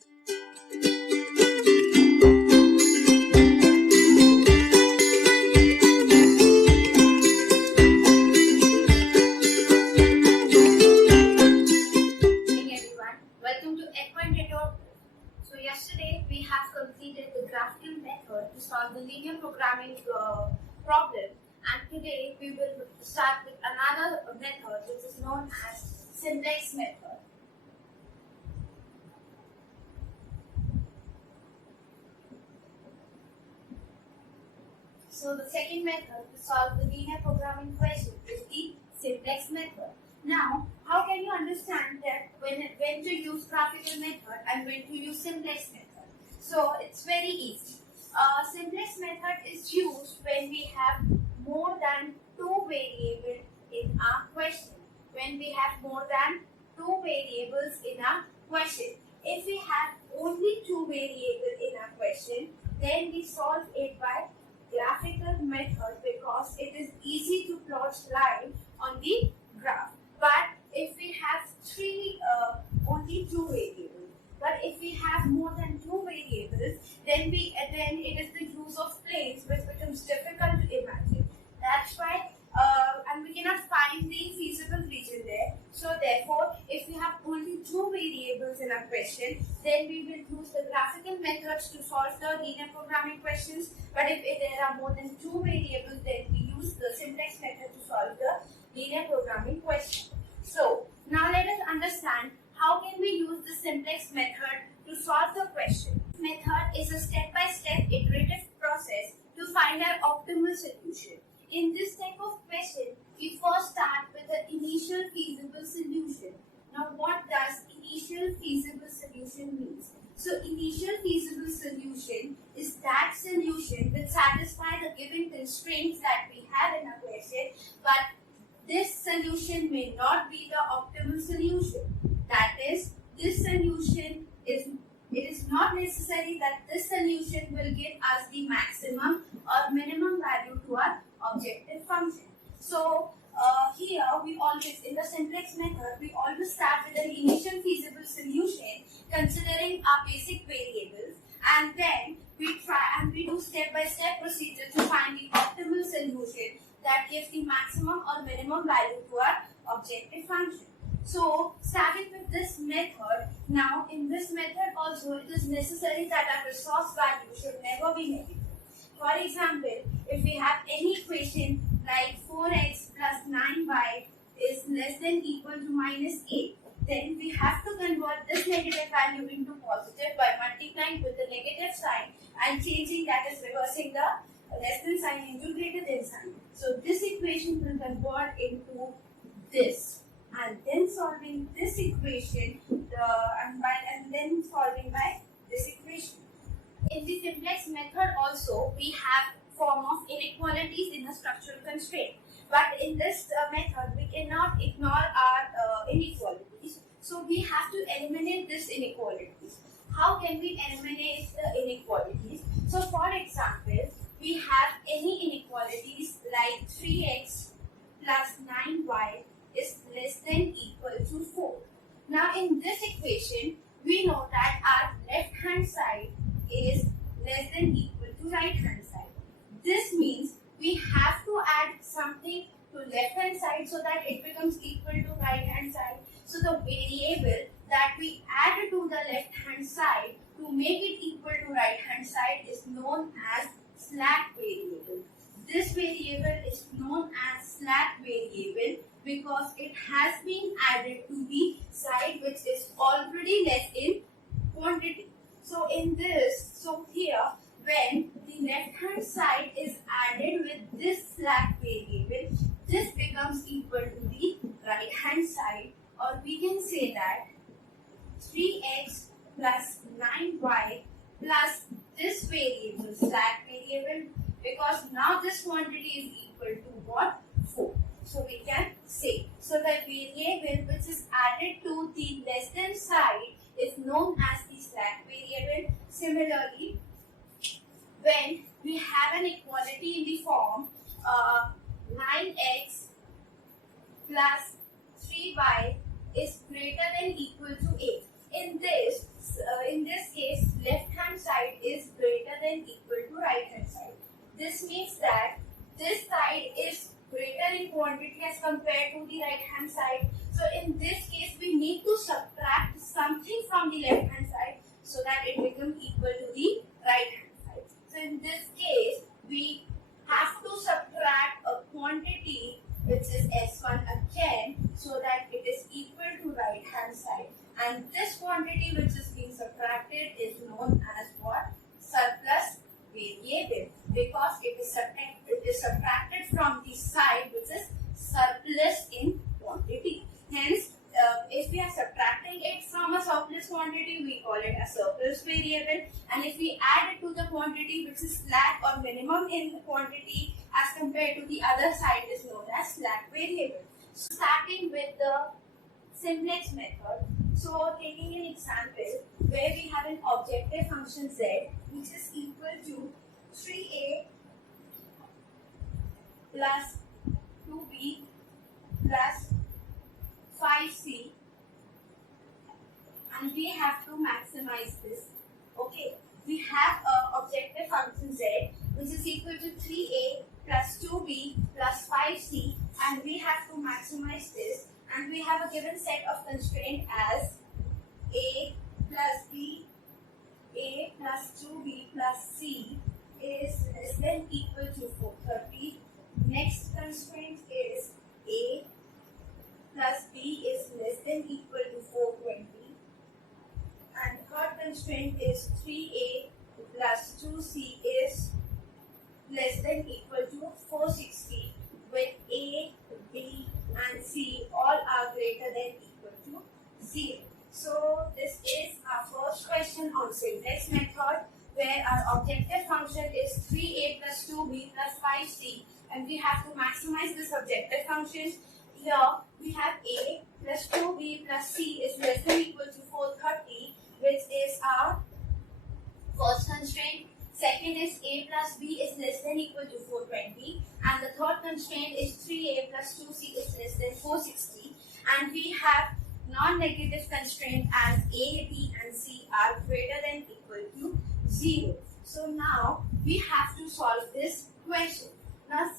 Everyone, welcome to Equine Tutor. So yesterday we have completed the graphical method to solve the linear programming problem, and today we will start with another method which is known as simplex method. So the second method to solve the linear programming question is the simplex method. Now, how can you understand that when to use graphical method and when to use simplex method? So it's very easy. Simplex method is used when we have more than two variables in a question. When we have more than two variables in a question. If we have only two variables in a question, then we solve it by graphical method because it is easy to plot line on the graph. But if we have only two variables, but if we have more than two variables, then it is the use of planes which becomes difficult to imagine. That's why, and we cannot find the feasible region there. So therefore, if we have only two variables in a question, then we will use the graphical methods to solve the linear programming questions. But if there are more than two variables, then we use the simplex method to solve the linear programming question. So now let us understand how can we use the simplex method to solve the question. This method is a step-by-step iterative process to find our optimal solution. In this type of question, we first start with the initial feasible solution. Now, what does initial feasible solution mean? So, initial feasible solution is that solution which satisfies the given constraints that we have in a question, but this solution may not be the optimal solution. That is, this solution it is not necessary that this solution will give us the maximum or minimum value to our objective function. So here we always, in the simplex method, we always start with an initial feasible solution considering our basic variables, and then we try and we do step-by-step procedure to find the optimal solution that gives the maximum or minimum value to our objective function. So, starting with this method, now in this method also it is necessary that our resource value should never be negative. For example, if we have any equation like 4x plus 9y is less than equal to minus 8, then we have to convert this negative value into positive by multiplying with the negative sign and changing, that is reversing the less than sign into greater than sign. So this equation will convert into this, and then solving this equation and then solving by this equation. In the simplex method also we have form of inequalities in a structural constraint. But in this method we cannot ignore our inequalities. So we have to eliminate this inequalities. How can we eliminate the inequalities? So for example, we have any inequalities like 3x plus 9y is less than equal to 4. Now in this equation, we know that our left hand side is less than equal to right hand side. This means we have to add something to left hand side so that it becomes equal to right hand side. So the variable that we add to the left hand side to make it equal to right hand side is known as slack variable. This variable is known as slack variable because it has been added to the side which is already less in quantity. So here when the left hand side is added with this slack variable, this becomes equal to the right hand side, or we can say that 3x plus 9y plus this variable, slack variable, because now this quantity is equal to what? 4. So we can say, so the variable which is added to the less than side is known as the slack variable. Similarly, when we have an equality in the form 9x plus 3y is greater than equal to 8. In this this quantity which is being subtracted is known as what? Surplus variable, because it is subtracted from the side which is surplus in quantity. Hence, if we are subtracting it from a surplus quantity, we call it a surplus variable, and if we add it to the quantity which is slack or minimum in the quantity as compared to the other side, is known as slack variable. So starting with the simplex method, so taking an example where we have an objective function z which is equal to 3a plus 2b plus 5c, and we have to maximize this. Okay, we have a objective function z which is equal to 3a plus 2b plus 5c, and we have to maximize this, and we have a given set of constraint as a plus b, a plus 2b plus c is less than equal to 430. Next constraint is a plus b is less than equal to 420, and third constraint is 3a plus 2c is less than equal to 460, with a, b and c all are greater than equal to 0. So this is our first question on simplex method, where our objective function is 3a plus 2b plus 5c, and we have to maximize this objective function. Here we have a plus 2b plus c is less than equal to 430, which is our first constraint. Second is a plus b is less than equal to 420, and the third constraint is 3a plus 2c is less than 460, and we have non-negative constraint as a, b and c are greater than equal to 0. So now we have to solve this question. Now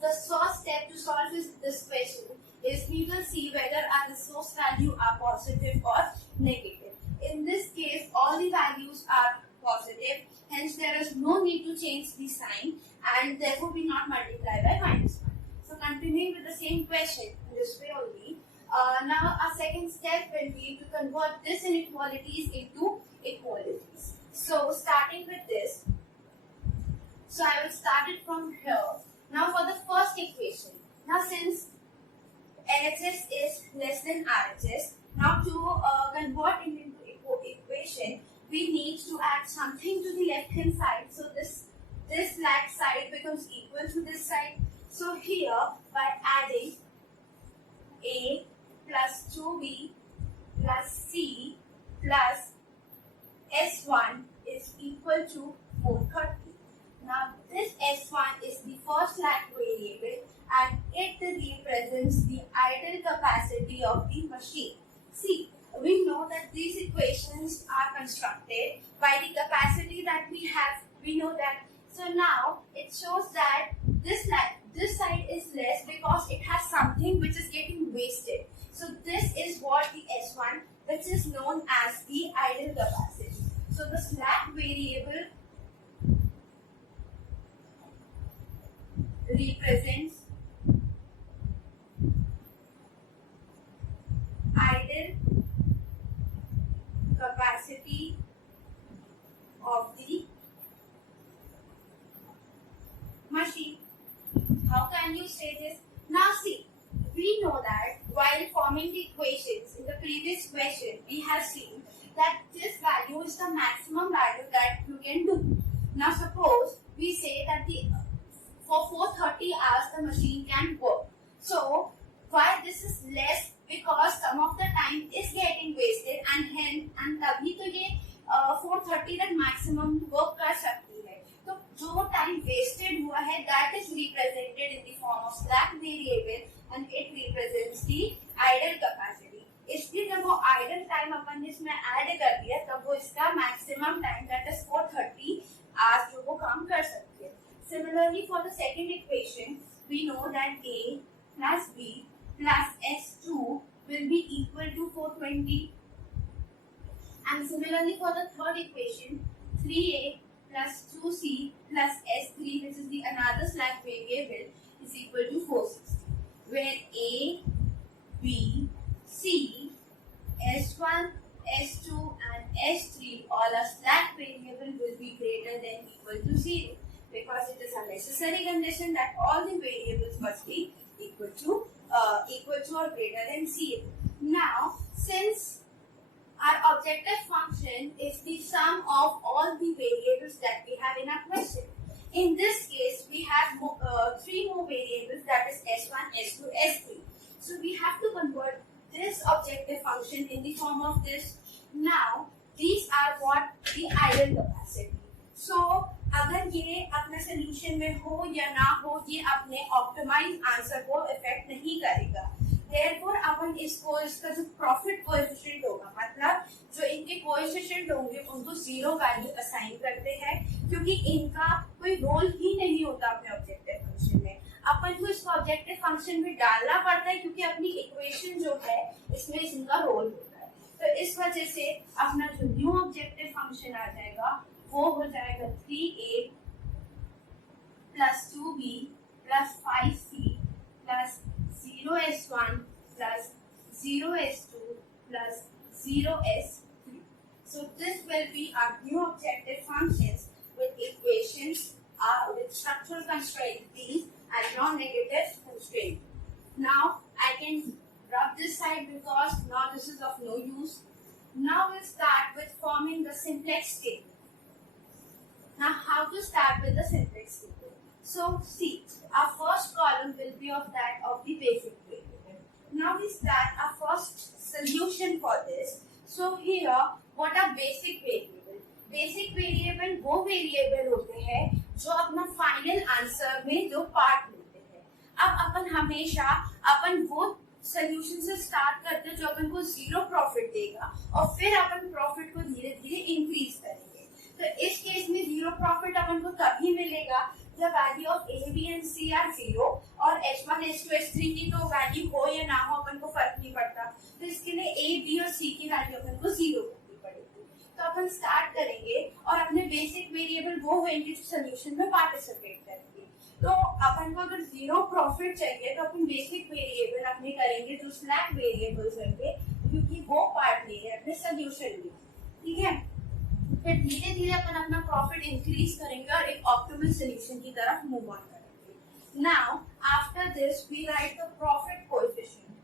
the first step to solve this question is we will see whether our resource value are positive or negative. In this case, all the values are positive, hence there is no need to change the sign, and therefore we not multiply by minus 1. So continuing with the same question in this way only. Now our second step will be to convert this inequalities into equalities. So starting with this, so I will start it from here. Now for the first equation, now since LHS is less than RHS, now to convert it into equation, we need to add something to the left hand side. So this slack side becomes equal to this side. So here by adding a plus 2b plus c plus s1 is equal to 430. Now this s1 is the first slack variable, and it represents the idle capacity of the machine. See, we know that these equations are constructed by the capacity that we have. We know that. So now it shows that this side is less because it has something which is getting wasted. So this is what the S1, which is known as the idle capacity. So the slack variable represents idle capacity of the machine. How can you say this? Now see, we know that while forming the equations in the previous question, we have seen that this value is the maximum value that you can do. Now suppose we say that for 430 hours the machine can work. So why this is less? Because some of the time is getting wasted, and hence तभी तो ये 430 तक maximum work कर सकती है. तो जो time wasted हुआ है, that is represented in the form of slack variable, and it represents the idle capacity. इसलिए जब वो idle time अपन इसमें add कर दिया, तब वो इसका maximum time, that is 430 hours जो वो काम कर सकती है. Similarly, for the second equation, we know that a plus b plus s2 will be equal to 420. And similarly, for the third equation, 3a plus 2c plus s3, which is the another slack variable, is equal to 460, where a, b, c, s1 S2 and S3 all are slack variable will be greater than equal to 0 because it is a necessary condition that all the variables must be equal to or greater than 0. Now, since our objective function is the sum of all the variables that we have in our question. In this case, we have three more variables, that is S1, S2, S3. So we have to convert this objective function in the form of this. Now, these are what the ideal capacity. So, अगर ये अपने solution में हो या ना हो, ये अपने optimized answer को affect नहीं करेगा. Therefore, अपन इसको इसका जो profit coefficient होगा, मतलब जो इनके coefficient होंगे उनको zero value assign करते हैं क्योंकि इनका कोई role ही नहीं होता अपने objective function में. अपन को इसको objective function में डालना पड़ता है क्योंकि अपनी equation जो है इसमें इनका role होता है. तो इस वजह से अपना जो new objective function आ जाएगा वो हो जाएगा 3a plus 2b plus 5c plus 0s1 plus 0s2 plus 0s3. So this will be our new objective functions with equations with structural constraint these and non-negative constraint. Now I can rub this side because now this is of no use. Now we'll start with forming the simplex table. Now how to start with the simplex table? So see, our first column will be of that of the basic variable. Now we start our first solution for this. So here, what are basic variable? Basic variable वो variable होते हैं जो अपना final answer में जो part लेते हैं. अब अपन हमेशा अपन वो solution से start करते हैं जो अपन को zero profit देगा और फिर अपन profit को धीरे धीरे increase करेंगे. तो इस केस में जीरो प्रॉफिट अपन को तभी मिलेगा जब value of A B and C are zero और H1, H2, H3 की तो वैल्यू हो या ना हो अपन को फर्क नहीं पड़ता. तो इसके लिए ए बी और सी की वैल्यू अपन को जीरो करनी पड़ेगी. तो अपन स्टार्ट करेंगे और अपने बेसिक वेरिएबल वो होंगे जो सोल्यूशन में पार्टिसिपेट करेंगे. तो अपन को अगर जीरो प्रॉफिट चाहिए तो अपन बेसिक वेरिएबल अपने करेंगे जो स्लैक वेरिएबल्स होंगे क्योंकि वो पार्ट ले रहे हैं अपने सोल्यूशन में. ठीक है, फिर धीरे धीरे अपन अपना प्रॉफिट इंक्रीज करेंगे और एक ऑप्टिमल सॉल्यूशन की तरफ मूव ऑन करेंगे. Now after this we write the profit coefficient.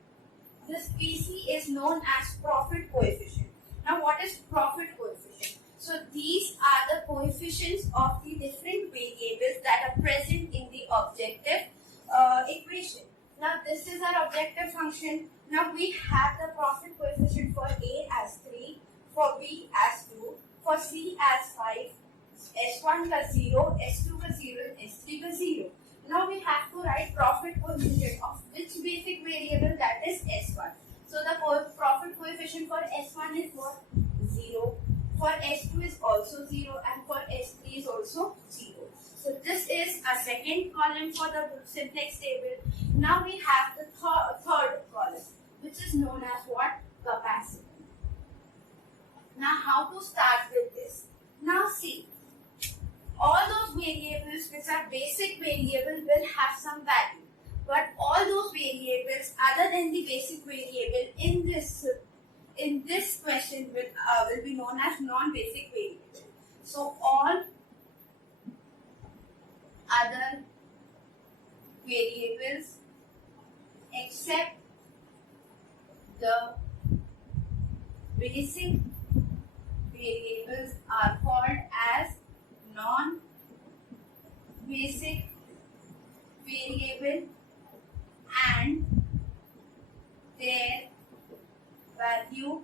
This PC is known as profit coefficient. Now what is profit coefficient? So these are the coefficients of the different variables that are present in the objective equation. Now this is our objective function. Now we have the profit coefficient for A as 3, for B as 2, for C as 5, S1 plus 0, S2 plus 0, and S3 plus 0. Now we have to write profit coefficient of which basic variable, that is S1. So the profit coefficient for S1 is what? 0. For S2 is also 0 and for S3 is also 0. So this is a second column for the simplex table. Now we have the third column which is known as what? Capacity. Now how to start with this? Now see, all those variables which are basic variable will have some value, but all those variables other than the basic variable in this question will be known as non-basic variable. So all other variables except the basic variables are called as non-basic variable and their value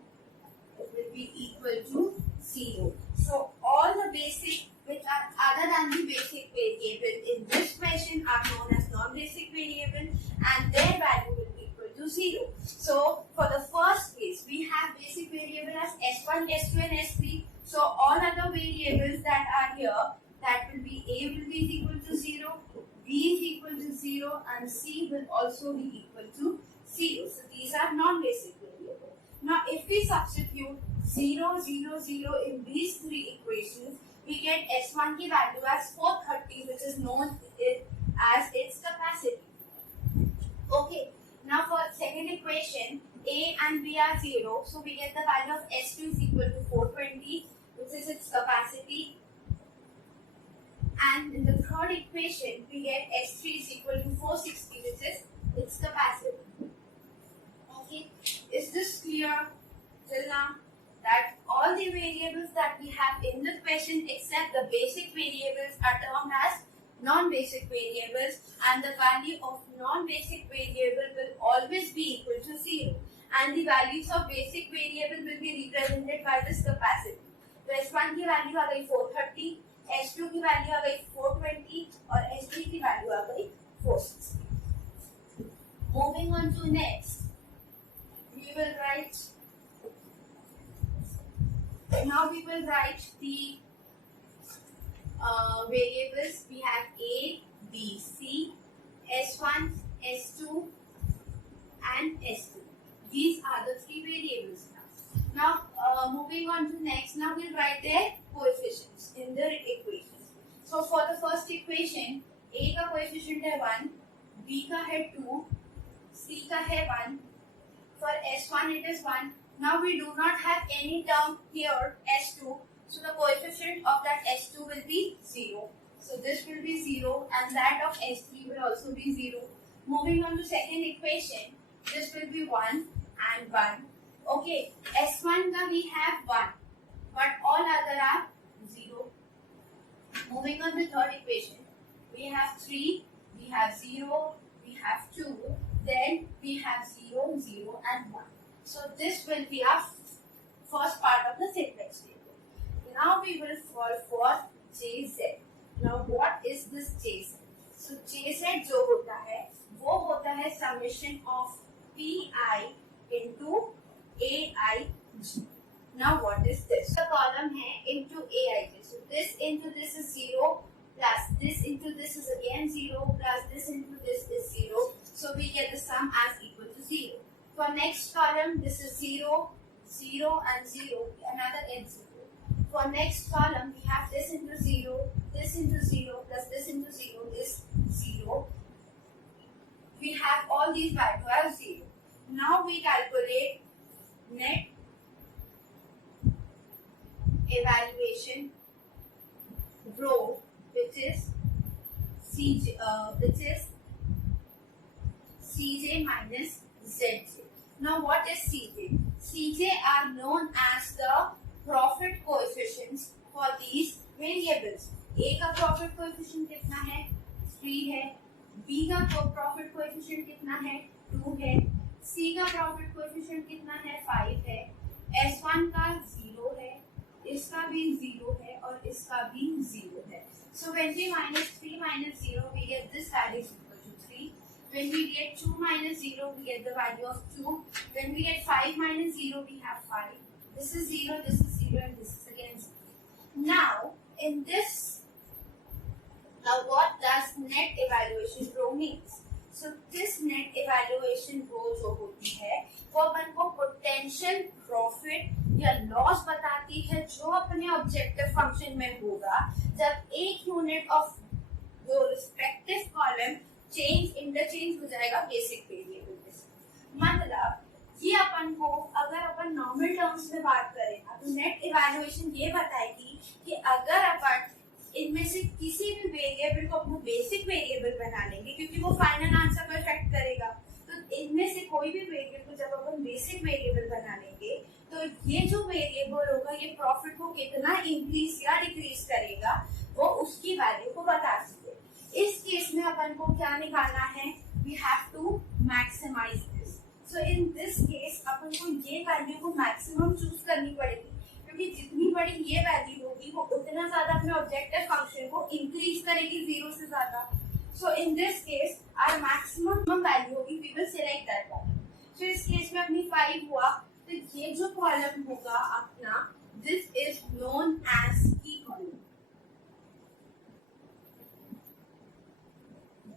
will be equal to 0. So all the basic which are other than the basic variable in this question are known as non-basic variable and their value will be equal to 0. So for the first case we have basic variable as S1, S2 and S3. So all other variables that are here, that will be A will be equal to 0, B is equal to 0 and C will also be equal to 0. So these are non-basic variables. Now if we substitute 0, 0, 0 in these three equations, we get S1 की value as 430 which is known as its capacity. Okay, now for second equation A and B are 0, so we get the value of S2 is equal to 420, which is its capacity. And in the third equation, we get S3 is equal to 460, which is its capacity. Okay, is this clear till now? That all the variables that we have in the question except the basic variables are termed as non-basic variables, and the value of non-basic variable will always be equal to 0, and the values of basic variable will be represented by this capacity. तो S1 की value आ गई 430, S2 की value आ गई 420 और S3 की value आ गई 460. Moving on to next, we will write the variables. We have A, B, C, S1, S2 and S2. These are the three variables now. Moving on to next, now we'll write their coefficients in the equations. So for the first equation, A का coefficient है 1, B का है 2, C का है 1. For S1 it is 1. Now we do not have any term here S2, so the coefficient of that S2 will be 0. So this will be 0 and that of S3 will also be 0. Moving on to second equation, this will be 1 and 1. Okay, S1 का we have 1, but all other are 0. Moving on to third equation, we have 3, we have 0, we have 2, then we have 0, 0 and 1. So this will be our first part of the simplex table. Now we will solve for JZ. Now what is this JZ? So JZ जो होता है वो होता है summation of PI into AIG. Now what is this? The column है into AIG. So this into this is 0 plus this into this is again 0 plus this into this is 0. So we get the sum as equal to 0. For next column, this is 0, 0 and 0, another n 0. For next column, we have this into 0 plus this into 0 is 0. We have all these values as 0. Now we calculate net evaluation rho, which is CJ minus ZJ. Now what is CJ? CJ are known as the profit coefficients for these variables. A का profit coefficient कितना है? 3 है. B का profit coefficient कितना है? 2 है. C का profit coefficient कितना है? 5 है. S1 का 0 है. इसका भी 0 है और इसका भी 0 है. So when we minus 3 minus 0, we get this value is equal to 3. When we get 2 minus 0, we get the value of 2. When we get 5 minus 0, we have 5. This is 0, this is 0, and this is again 0. Now, in this, now what does net evaluation rho means? So this net evaluation rho जो होती है, वो अपन को potential profit या loss बताती है जो अपने objective function में होगा जब एक unit of जो respective column change interchange हो जाएगा basic variable के साथ. मतलब ये अपन को अगर अपन normal terms में बात करें तो net evaluation ये बताएगी कि अगर अपन इनमें से किसी भी वेरिएबल को अपना बेसिक वेरिएबल बना लेंगे क्योंकि वो फाइनल आंसर को इफेक्ट करेगा, तो इनमें से कोई भी वेरिएबल को जब अपन बेसिक वेरिएबल बना लेंगे तो ये जो वेरिएबल होगा ये प्रॉफिट को कितना इंक्रीज या डिक्रीज करेगा वो उसकी वैल्यू को बता सके. इस केस में अपन को क्या निकालना है? We have to maximize this. So in this case अपन को ये वैल्यू को मैक्सिमम चूज करनी पड़ेगी क्योंकि जितनी बड़ी ये वैल्यू होगी वो उतना ज्यादा अपने ऑब्जेक्टिव फंक्शन को इंक्रीज करेगी 0 से ज्यादा. So in this case our maximum value होगी, we will select that value. So इस केस में अपनी 5 हुआ तो ये जो कॉलम होगा अपना this is known as key column.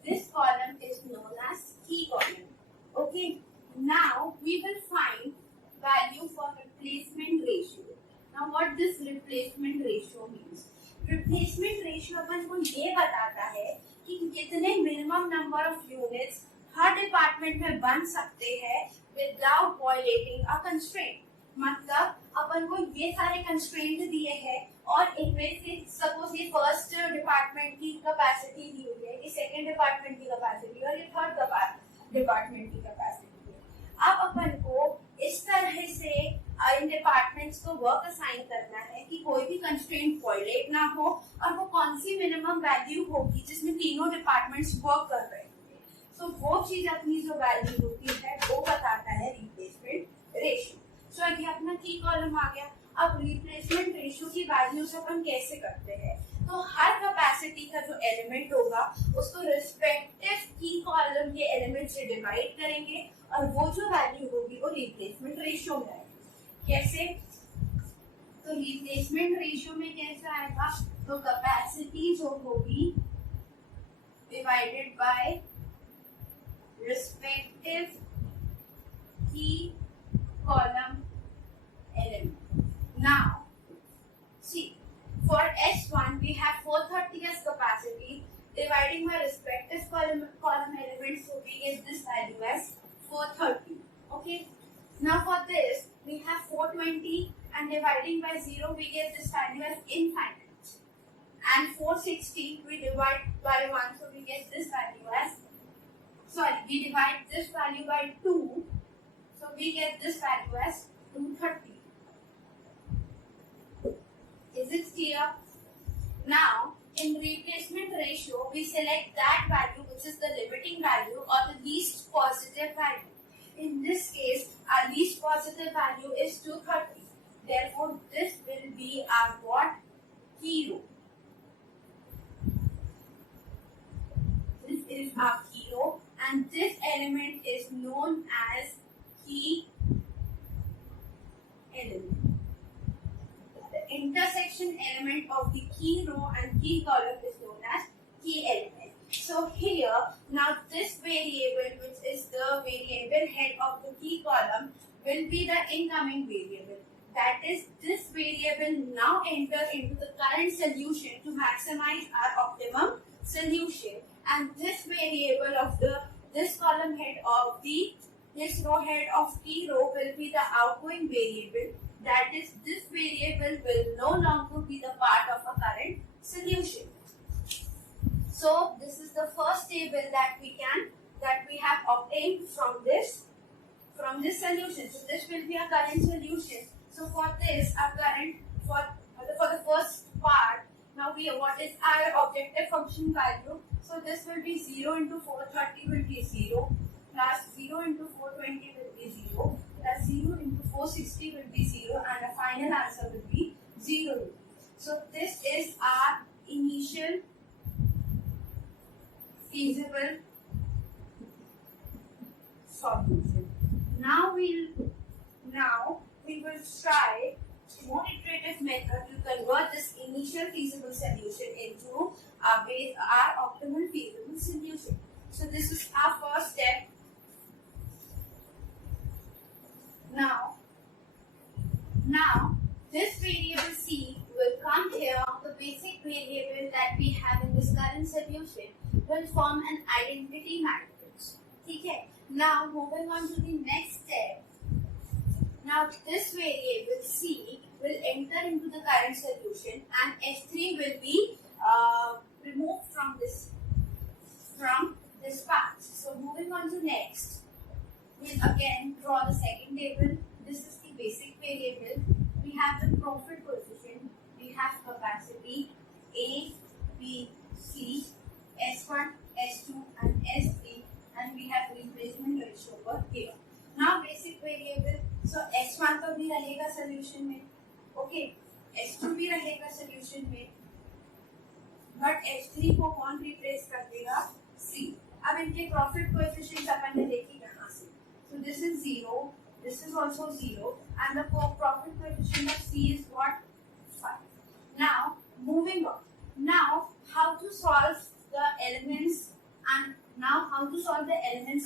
This column is known as key column. Okay, now we will find value for replacement ratio. Now what this replacement ratio means? Replacement ratio अपन को ये बताता है कि कितने minimum number of units her department में बन सकते हैं without violating a constraint. मतलब अपन को ये सारे कंस्ट्रेंट दिए हैं और इनमें से सपोज ये फर्स्ट डिपार्टमेंट की कैपेसिटी दी हुई है, ये सेकंड डिपार्टमेंट की कैपेसिटी और ये थर्ड डिपार्टमेंट की कैपेसिटी है। अब अपन को इस तरह से इन डिपार्टमेंट्स को वर्क असाइन करना है कि कोई भी कंस्ट्रेंट वायलेट ना हो और वो कौन सी मिनिमम वैल्यू होगी जिसमें तीनों डिपार्टमेंट्स वर्क कर रहे हैं। सो वो चीज अपनी जो वैल्यू होती है वो बताता है रिप्लेसमेंट रेशियो। सो अभी अपना की कॉलम आ गया। अब रिप्लेसमेंट रेशियो की वैल्यूज अपन कैसे करते हैं, तो हर कैपेसिटी का जो एलिमेंट होगा उसको रिस्पेक्टिव की कॉलम के एलिमेंट से डिवाइड करेंगे और वो जो वैल्यू होगी वो रिप्लेसमेंट रेशियो में आएगी। कैसे, तो रिप्लेसमेंट रेशियो में कैसे आएगा, तो कैपेसिटी जो होगी डिवाइडेड बाय रिस्पेक्टिव की column element. Now, see, for S1 we have 430 as capacity. Dividing by respective column elements, so we get this value as 430. Okay. Now for this we have 420 and dividing by 0 we get this value as infinite. And 460 we divide by 1, so we get this value as, we divide this value by 2. So we get this value as 230. Is it clear? Now, in replacement ratio, we select that value which is the limiting value or the least positive value. In this case, our least positive value is 230. Therefore, this will be our what? Key row. This is our key row, and this element is known as key element. The intersection element of the key row and key column is known as key element. So here, now this variable, which is the variable head of the key column, will be the incoming variable. That is, this variable now enter into the current solution to maximize our optimum solution, and this variable of this column head of this row head of key row will be the outgoing variable. That is, this variable will no longer be the part of a current solution. So this is the first table that we have obtained from this solution. So this will be a current solution. So for this, our current for the first part, now what is our objective function value? So this will be 0 into 430 will be 0. Plus 0 into 420 will be 0, plus 0 into 460 will be 0, and the final answer will be 0. So this is our initial feasible solution. Now we will try more iterative method to convert this initial feasible solution into our optimal feasible solution. So this is our first step. Now this variable C will come here. The basic variable that we have in this current solution will form an identity matrix. Okay. Now moving on to the next step. Now this variable C will enter into the current solution, and S3 will be removed from this path. So moving on to next. We'll again draw the second table. This is the basic variable. We have the profit coefficient. We have capacity A, B, C, S1, S2 and S3, and we have replacement ratio over here. Now basic variable. So S1 तो भी रहेगा solution में. Okay. S2 भी रहेगा solution में. But S3 को कौन replace कर देगा? C. अब इनके profit coefficient अपन ने देखी यहाँ से. So this is 0, this is also 0, and the profit coefficient of C is what? 5. Now, moving on. Now, how to solve the elements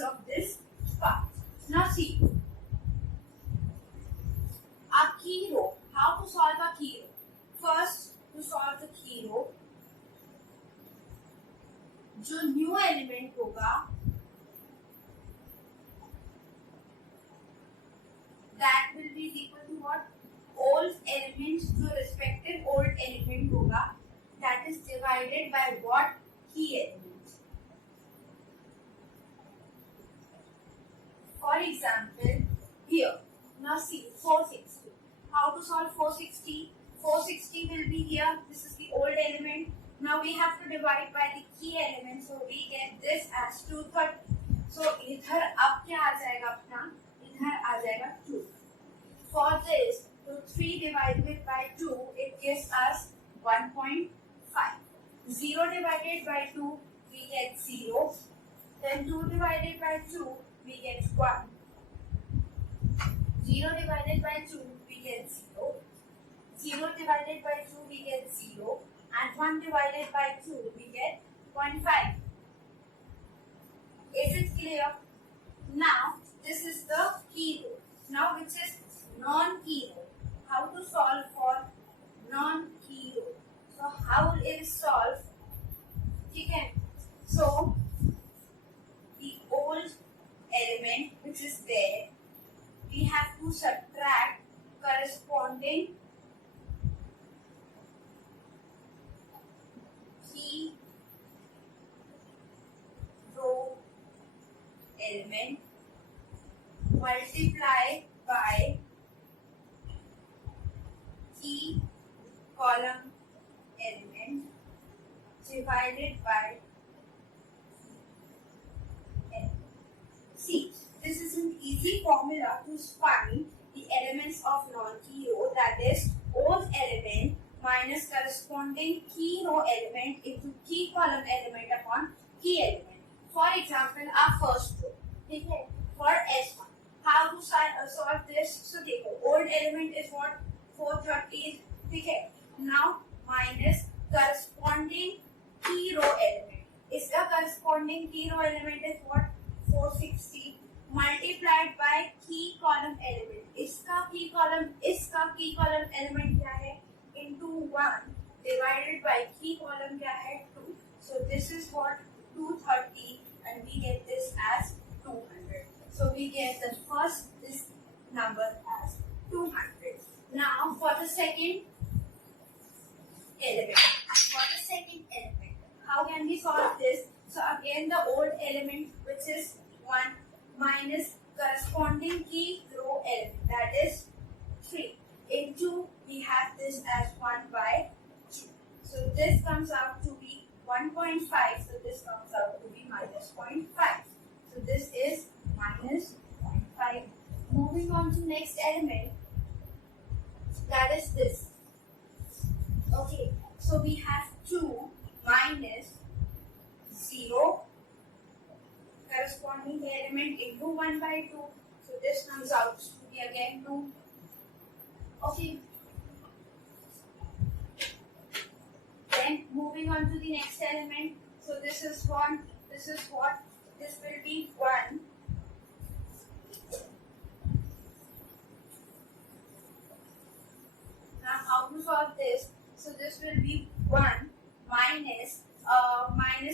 of this part. Now see, a key row. How to solve a key row? First, to solve the key row, जो new element होगा elements जो respective old element होगा that is divided by what key element. For example, here, now see 460. How to solve 460? 460 will be here. This is the old element. Now we have to divide by the key element. So we get this as 230. So इधर अब क्या आ जाएगा अपना? इधर आ जाएगा 2. For this, so 3 divided by 2, it gives us 1.5. 0 divided by 2, we get 0. Then 2 divided by 2, we get 1. 0 divided by 2, we get 0. 0 divided by 2, we get 0. And 1 divided by 2, we get 0.5. Is it clear? Now, this is the key row. Now, which is non-key row. How to solve for non-key row? So how will it solve? Okay. So the old element which is there, we have to subtract corresponding key row element multiply by key column element divided by n. See, this is an easy formula to find the elements of non-key row, that is old element minus corresponding key row element into key column element upon key element. For example, our first row. Okay, for S1. How to solve this? So, old element is what? 430. Okay, now minus corresponding key row element. Is the corresponding key row element is what? 460 multiplied by key column element. इसका key column element क्या है? Into 1 divided by key column क्या है? 2. So this is what? 230 and we get this as 200. So we get the first this number as 200. Now for the second element. How can we solve this? So again the old element which is 1 minus corresponding key row element, that is 3 into we have this as 1 by 2. So this comes out to be 1.5. So this comes out to be minus 0.5. So this is minus 0.5. Moving on to next element, that is this. Okay, so we have 2 minus 0 corresponding element into 1 by 2. So this comes out to be again 2. Okay. Then moving on to the next element. So this is 1. This is what? This will be 1. Now how to solve this? So this will be 1 minus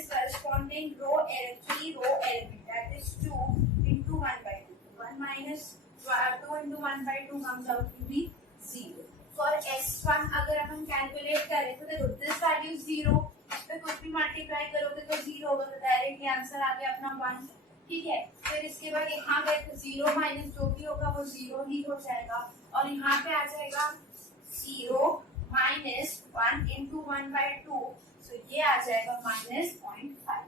corresponding key row element, that is 2 into 1 by 2. 1 minus 2 into 1 by 2 comes out to be 0. For S1 अगर अपन calculate करें तो देखो this value 0, इस पे कुछ भी multiply करोगे तो 0 होगा, तो डायरेक्टली आंसर आ गया अपना 1. ठीक है, फिर इसके बाद यहाँ पे 0 माइनस जो भी होगा वो 0 ही हो जाएगा और यहाँ पे आ जाएगा 0 माइनस 1 into 1 by 2. So ये आ जाएगा minus 0.5.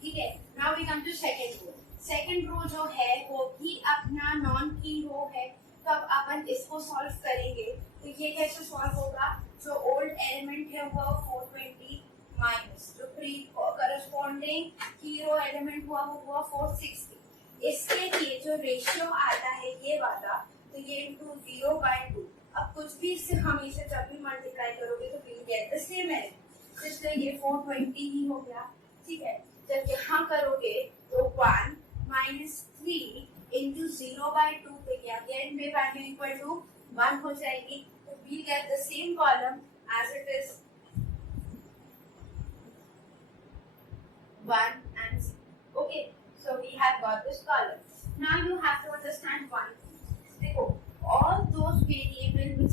ठीक है, now we come to second row. Second row जो है वो भी अपना नॉन की रो है, तो अब अपन इसको सॉल्व करेंगे. तो ये कैसे सॉल्व होगा? जो ओल्ड एलिमेंट है वो 420 माइनस जो प्री करस्पॉन्डिंग की रो एलिमेंट हुआ वो हुआ 460. इसके लिए जो रेशियो आता है ये वाला, तो ये इंटू 0 by 2. अब कुछ भी इससे हमेशा जब भी मल्टीप्लाई करोगे तो विल गेट द सेम है, इसलिए ये 420 ही हो गया. ठीक है, जब यहाँ करोगे तो 1 minus 3 into 0 by 2 पे क्या अगेन में वैल्यू इक्वल टू 1 हो जाएगी, तो we get the same column as it is 1 and 0. Okay, so we have got this column. Now you have to understand one thing.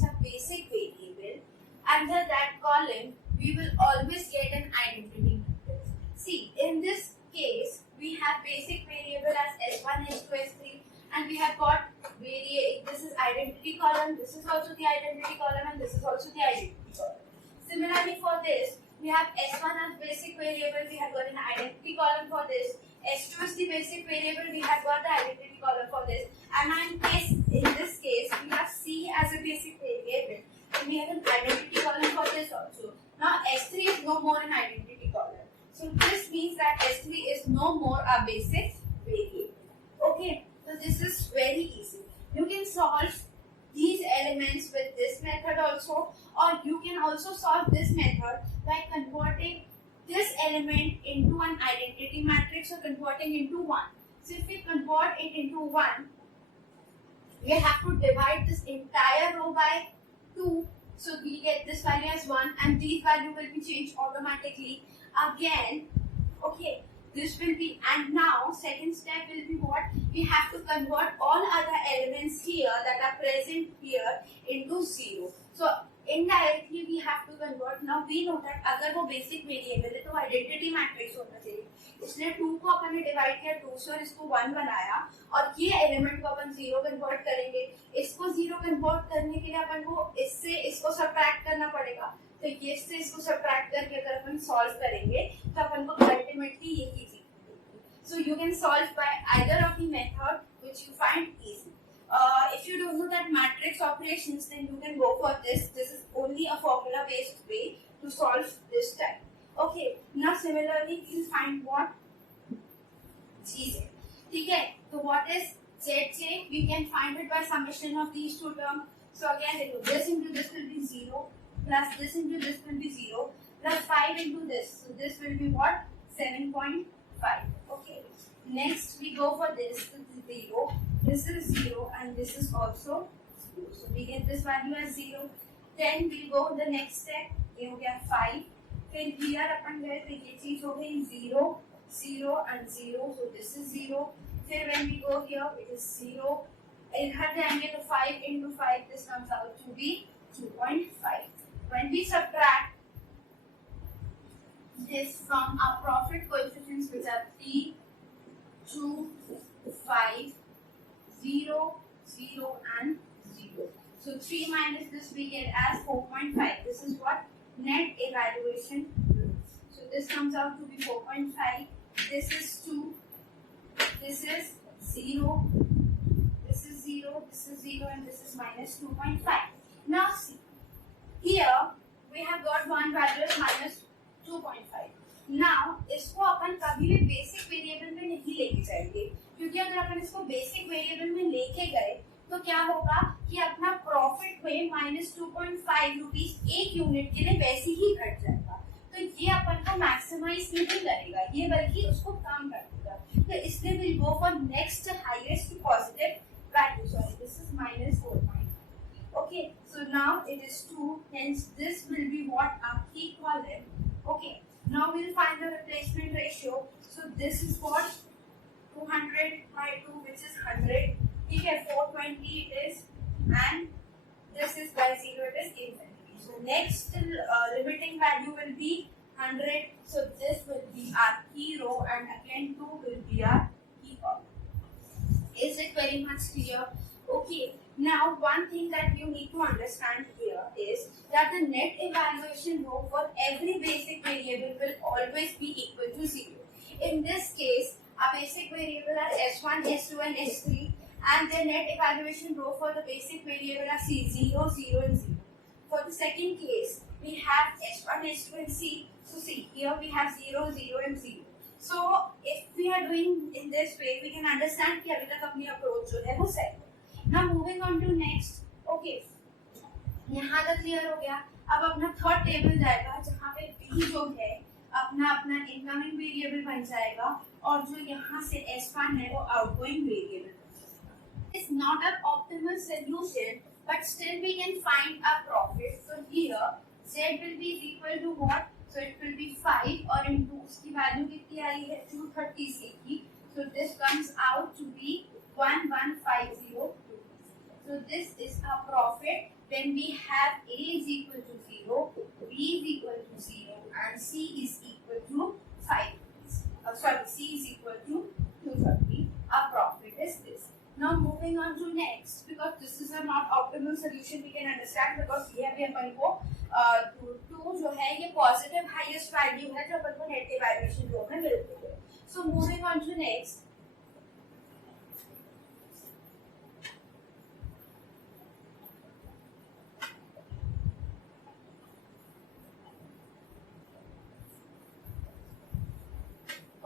is a basic variable, under that column we will always get an identity matrix. See, in this case we have basic variable as S1, S2, S3, and we have got this is identity column, this is also the identity column, and this is also the identity column. Similarly for this, we have S1 as basic variable, we have got an identity column for this. S2 is the basic variable, we have got the identity column for this. And in this case, we have C as a basic variable, and we have an identity column for this also. Now S3 is no more an identity column. So this means that S3 is no more a basic variable. Okay, so this is very easy. You can solve these elements with this method also, or you can also solve this method by converting this element into an identity matrix or converting into 1. So if we convert it into 1, we have to divide this entire row by 2. So we get this value as 1, and these value will be changed automatically again. Okay, this will be, and now second step will be what? We have to convert all other elements here that are present here into 0. So indirectly we have to convert. Now we know that अगर वो basic variable है तो identity matrix होना चाहिए, इसलिए 2 को अपन ने divide किया 2 से और इसको 1 बनाया, और ये एलिमेंट को अपन 0 कन्वर्ट करेंगे. इसको 0 कन्वर्ट करने के लिए अपन को इससे इसको सब्ट्रैक्ट करना पड़ेगा. तो ये से इसको सब्ट्रैक्ट करके अगर अपन सॉल्व करेंगे तो अपन को अल्टीमेटली यही चीज. So you can solve by either of the method which you find easy. If you don't know that matrix operations, then you can go for this. This is only a formula based way to solve this type. Okay. Now similarly, we'll find what Gz. Okay. So what is Zj? We can find it by summation of these two terms. So again, this into this will be 0, plus this into this will be 0, plus 5 into this. So this will be what? 7.5. Okay. Next we go for this. This is 0. This is 0, and this is also 0. So we get this value as 0. Then we go the next step. ये हो गया 5. फिर here अपन गए तो ये चीज हो गई 0, 0 and 0. So this is 0. फिर when we go here, it is 0. इधर जाएंगे तो 5 into 5. This comes out to be 2.5. When we subtract this from our profit coefficients, which are 3, 2, 5, 0, 0 and 0. So 3 minus this we get as 4.5. This is what? Net evaluation. So this comes out to be 4.5. This is 2. This is 0. This is 0. This is 0 and this is minus 2.5. Now see. Here we have got one value as minus 2.5. Now इसको अपन कभी भी basic variable में नहीं लेके जाएंगे, क्योंकि अगर अपन इसको बेसिक वेरिएबल में लेके गए तो क्या होगा कि अपना प्रॉफिट में माइनस 2.5 रुपीज एक यूनिट के लिए वैसे ही घट जाएगा. तो ये अपन को मैक्सिमाइज नहीं करेगा, ये बल्कि उसको कम कर देगा. तो इसलिए will go for next highest positive value. Sorry, this is minus 4.5. Okay, so now it is 2, hence this will be what? Our key column. Okay, now we'll find the replacement ratio. So this is what? 200 by 2, which is 100. Okay, 420 it is, and this is by 0, it is infinity. So next limiting value will be 100. So this will be our key row, and again 2 will be our key column. Is it very much clear? Okay. Now, one thing that you need to understand here is that the net evaluation row for every basic variable will always be equal to 0. In this case, our basic variable are S1, S2 and S3, and the net evaluation row for the basic variable are C, 0, 0 and 0. For the second case, we have S1, S2 and C. So see, here we have 0, 0 and 0. So, if we are doing in this way, we can understand कि अभी तक अपनी approach जो है वो सही है. Now moving on to next. Okay, यहाँ तक क्लियर हो गया. अब अपना थर्ड टेबल जाएगा जहाँ पे B जो है अपना इनकमिंग वेरिएबल बन जाएगा, और जो यहाँ से S1 है वो outgoing variable. It's not an optimal solution, but still we can find a profit. So here Z will be equal to what? So it will be 5, और into उसकी वैल्यू कितनी आई है? 230 की. So this comes out to be 1150. So So this is a profit when we have A is equal to 0, B is equal to 0 and C is equal to 5. C is equal to 230. Our profit is this. Now moving on to next, because this is a not optimal solution we can understand, because ये भी अपन को to जो है ये positive highest value है जो अपन को net evaluation रो में मिलती है. So moving on to next.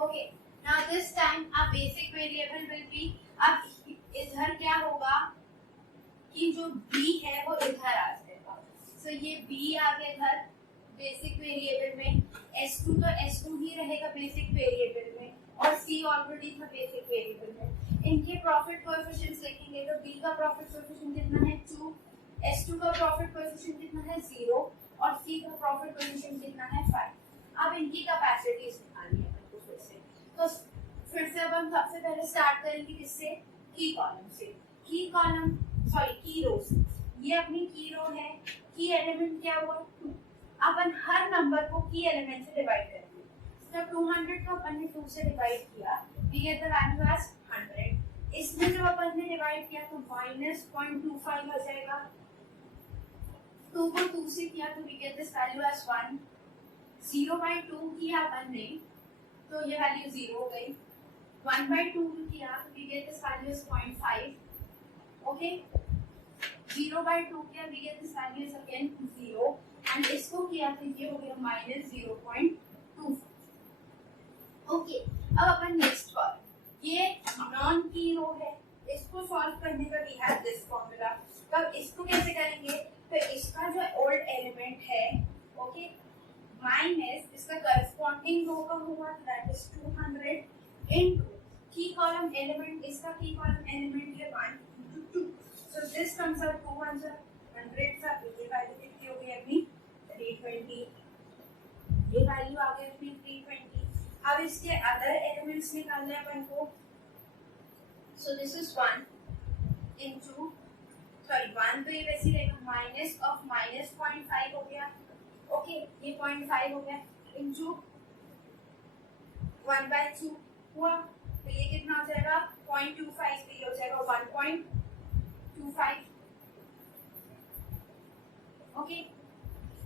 Okay, now this time our basic variable will be, अब इधर क्या होगा कि जो b है वो इधर आ जाएगा. सो ये b आ गया इधर बेसिक वेरिएबल में, s2 तो s2 ही रहेगा बेसिक वेरिएबल में और c ऑलरेडी था बेसिक वेरिएबल में. इनके प्रॉफिट कोएफिशिएंट्स लिखेंगे तो b का प्रॉफिट कोएफिशिएंट कितना है 2, s2 का प्रॉफिट कोएफिशिएंट कितना है 0 और c का प्रॉफिट कोएफिशिएंट कितना है 5. अब इनकी कैपेसिटीज निकालनी है अपन को फिर से. तो फिर से अब हम सबसे पहले स्टार्ट करेंगे किससे, की कॉलम से. की कॉलम की रो से. ये अपनी की रो है. की एलिमेंट क्या हुआ 2. अपन हर नंबर को की एलिमेंट से डिवाइड करेंगे. तो 200 को अपन ने 2 से डिवाइड किया, we get the value as 100. इसमें जब अपन ने डिवाइड किया तो -0.25 आ जाएगा. 2 को 2 से किया तो we get this value as 1. 0/2 किया अपन ने तो ये वैल्यू 0 हो गई. 1/2 किया तो we get this value is 0.5. Okay, 0/2 किया we get this value is again 0 and इसको किया तो ये हो गया -0.25. ओके, अब अपन नेक्स्ट कॉल, ये नॉन की रो है, इसको सॉल्व करने का वी हैव दिस फॉर्मूला. तो इसको कैसे करेंगे, तो इसका जो ओल्ड एलिमेंट है ओके माइनस इसका करस्पॉन्डिंग रो का होगा दैट इज 200 इनटू की कॉलम एलिमेंट. इसका की कॉलम एलिमेंट है 1 into 2. So this comes out 2 100 सा. ये वैल्यू कितनी हो गई अपनी 320. ये वैल्यू आ गई अपनी 320. अब इसके अदर एलिमेंट्स निकालने हैं अपन को. सो दिस इज 1 into 1 तो ये वैसे रहेगा माइनस ऑफ -0.5 हो गया. ओके, ये 0.5 हो गया इंटू 1/2 हुआ तो ये कितना हो जाएगा 0.25. तो ये हो जाएगा 1.25. ओके,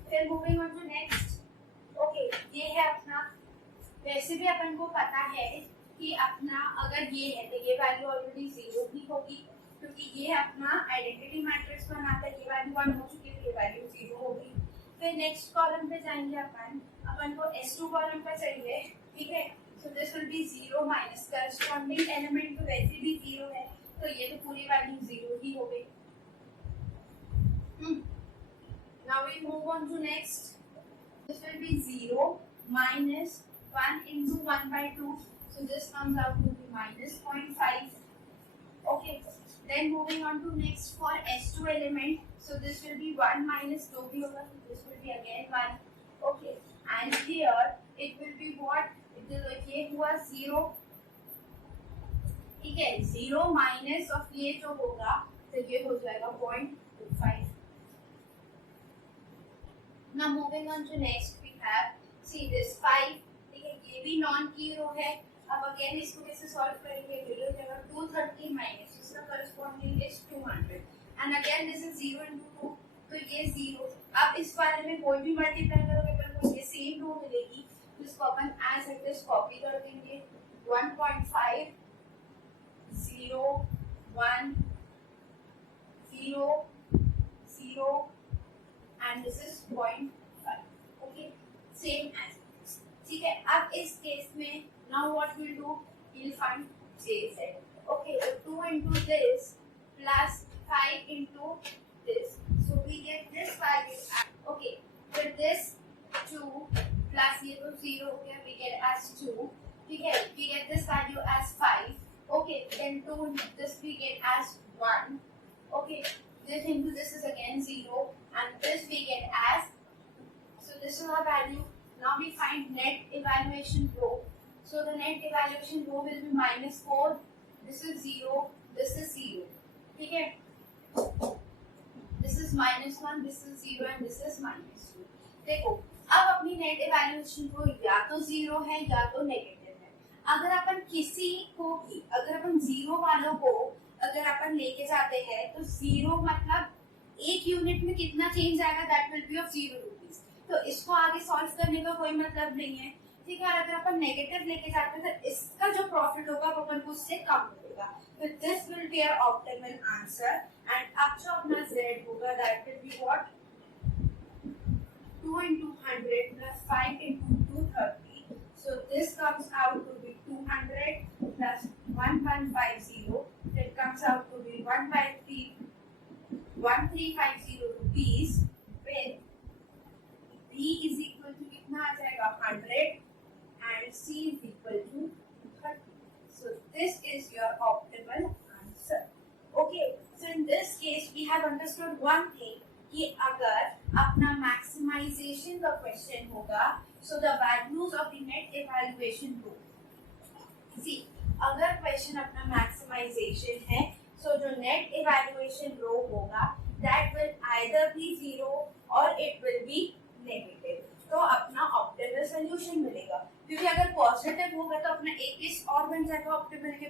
फिर moving on to next. Okay, ये है अपना. वैसे भी अपन को पता है कि अपना अगर ये है तो ये वैल्यू ऑलरेडी 0 ही होगी क्योंकि ये अपना आइडेंटिटी मैट्रिक्स बनाता है. ये वैल्यू 1 हो चुकी है, ये वैल्यू 0 होगी. फिर नेक्स्ट कॉलम पे जाएंगे अपन को S2 कॉलम पे चाहिए. ठीक है, so this will be 0 minus corresponding element तो वैसे भी 0 है तो ये तो पूरी वैल्यू 0 ही हो गई. Now we move on to next. This will be 0 minus 1 into 1/2. So this comes out to be -0.5. Okay, then moving on to next for S2 element. So this will be 1 minus 2 भी होगा, so this will be again 1. Okay, and here it will be what? It will ये हुआ 0. ठीक है, 0 minus of ये जो होगा तो ये हो जाएगा 0.25. Now moving on to next we have see this 5. ठीक है, ये भी नॉन की रो है. अब अगेन इसको कैसे सॉल्व करेंगे, ये हो जाएगा 230 माइनस इसका corresponding is 200 and again this is 0 into 2 तो ये 0. अब इस वाले में कोई भी मल्टीप्लाई करोगे अपन को ये सेम रो मिलेगी तो इसको अपन एज इट इज कॉपी कर देंगे. 1.5 0 1 0 0 and this is 0.5. okay, same as this. ठीक है, अब इस केस में now what we'll do, we'll find JZ. okay, so 2 into this plus 5 into this, so we get this value. okay, with this 2 plus ये तो 0 हो गया, we get as 2. ठीक है, we get this value as 5. okay, then 2 into this we get as 1. okay, this into this is again 0 and this we get as, so this is our value. Now we find net evaluation row. So the net evaluation row will be -4. This is 0. This is 0. ठीक है. This is -1, this is 0 and this is -2. देखो अब अपनी net evaluation को या तो 0 है या तो नेगेटिव है. अगर अपन किसी को भी अगर अपन 0 वालों को अगर अपन लेके जाते हैं तो 0 मतलब एक यूनिट में कितना चेंज आएगा, that will B of 0 rupees. तो इसको आगे सॉल्व करने का कोई मतलब नहीं है, ठीक है. अगर अपन नेगेटिव लेके जाते हैं तो इसका जो प्रॉफिट होगा वो अपन को उससे कम मिलेगा. तो this will be our optimal answer. And अब जो अपना z होगा that will be what 2 into 100 plus 5 into 230. So this comes out to be 200 plus 1150. It comes out to be 1350 rupees. When B is equal to कितना आ जाएगा 100 and C is equal to 30. So this is your optimal answer. Okay. So in this case we have understood one thing कि अगर अपना maximisation का question होगा so the values of the net evaluation row. See अगर question अपना maximisation है सो जो net evaluation रो होगा दैट विल आइदर बी 0 और इट विल बी नेगेटिव. तो अपना ऑप्टिमल सॉल्यूशन मिलेगा. क्योंकि अगर पॉजिटिव होगा तो अपना एक केस और बन जाएगा ऑप्टिमल के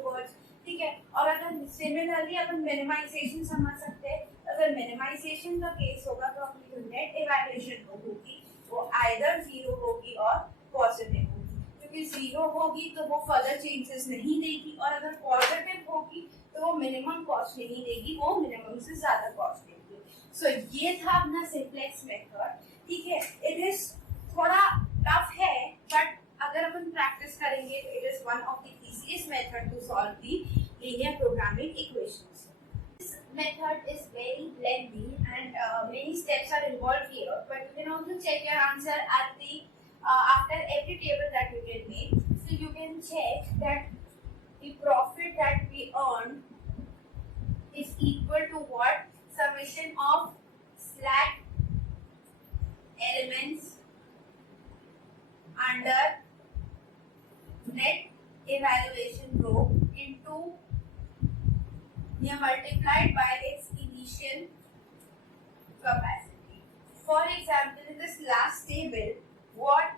टुवर्ड्स, ठीक है. और अगर सिमिलरली अपन मिनिमाइजेशन समझ सकते हैं, अगर मिनिमाइजेशन का केस होगा तो अपनी जो नेट इवैल्यूएशन होगी वो आइदर 0 होगी और पॉजिटिव होगी. क्योंकि 0 होगी तो वो फर्दर चेंजेस नहीं देगी और अगर पॉजिटिव होगी तो वो मिनिमम कॉस्ट नहीं देगी, वो मिनिमम से ज्यादा कॉस्ट देगी. सो ये था अपना सिंप्लेक्स मेथड, ठीक है. इट इज थोड़ा टफ है बट अगर अपन प्रैक्टिस करेंगे तो it is one of the easiest method to solve the linear programming equations. This method is very lengthy and many steps are involved here, but you can also check your answer at the after every table that you can make. So you can check that the profit that we earn is equal to what? Summation of slack elements under net evaluation row into multiplied by its initial capacity. For example, in this last table, what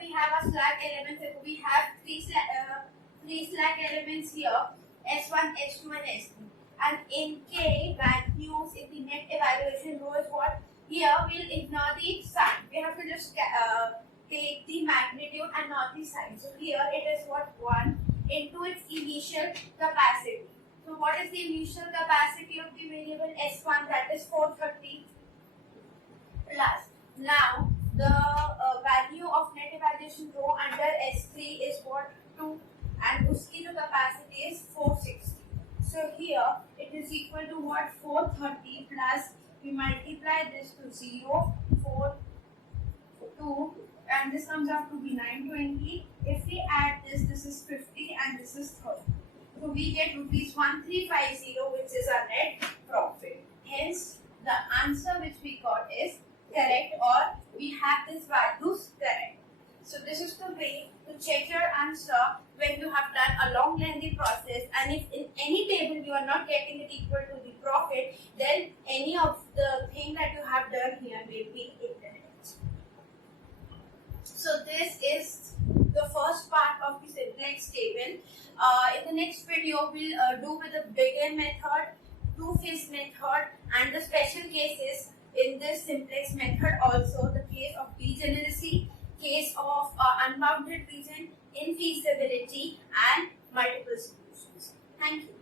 we have a slack elements. We have three slack elements here, S1, S2, and S3. And in K values in the net evaluation row is what? Here we'll ignore the sign. We have to just take the magnitude and not the sign. So here it is what 1 into its initial capacity. So what is the initial capacity of the variable S1? That is 430 plus. Now the value of net evaluation row under S3 is what 2 and uski jo capacity is 460. So here it is equal to what 430 plus we multiply this to 0 4 2 and this comes out to be 920. If we add this, this is 50 and this is 30. So we get rupees 1350, which is our net profit. Hence, the answer which we got is correct, or we have these values correct. So this is the way to check your answer when you have done a long lengthy process, and if in any table you are not getting it equal to the profit, then any of the thing that you have done here will be incorrect. So this is the first part of the simplex table. In the next video, we'll do with the bigger method, two-phase method, and the special cases in this simplex method. Also, the case of degeneracy, case of unbounded region, infeasibility, and multiple solutions. Thank you.